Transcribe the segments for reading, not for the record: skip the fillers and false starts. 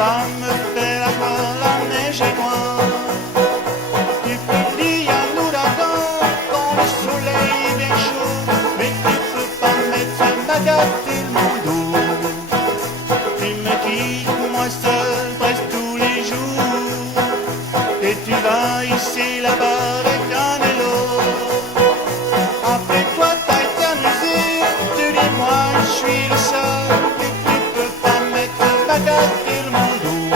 vas me faire avoir la neige et moi. Tu peux dire à l'ouragan quand le soleil est bien chaud, mais tu peux pas mettre ma gâter mon dos. Tu me quittes moi seul presque tous les jours, et tu vas ici là-bas avec un élo. Après toi t'as été amusé, tu dis moi je suis le seul, et tu peux pas mettre ma gâter mon dos.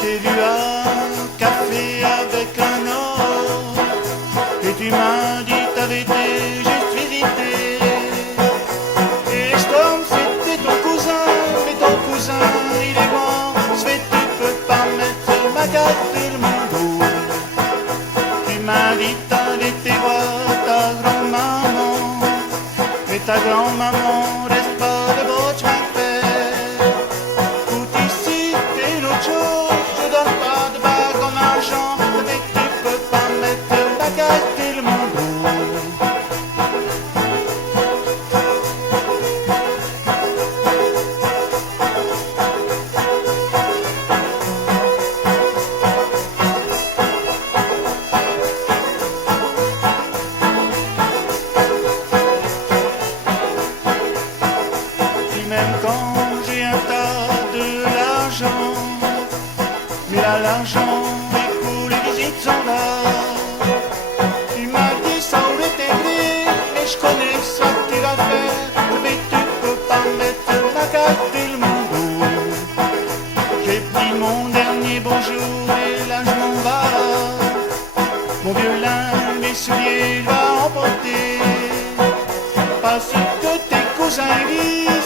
J'ai vu un café avec un homme, et tu m'as dit t'avais été juste visité. Et cet homme c'était ton cousin, mais ton cousin il est grand, fait tu peux pas mettre ma gâter mon dos. Tu m'as dit t'avais été voir ta grand-maman, mais ta grand-maman reste pas de beau chemin de fer. Tout ici t'es une autre chose, je donne pas de bas comme argent, mais tu peux pas mettre la gâter mon dos. Puis même quand j'ai un tas de l'argent, mais là l'argent est pour les visites sont là. Tu m'as dit ça aurait été vrai, et je connais ça que tu vas faire, mais tu peux pas mettre la gâter mon dos. J'ai pris mon dernier bonjour et là je m'en vais. Mon vieux linge, mes souliers, je vais emporter, parce que tes cousins disent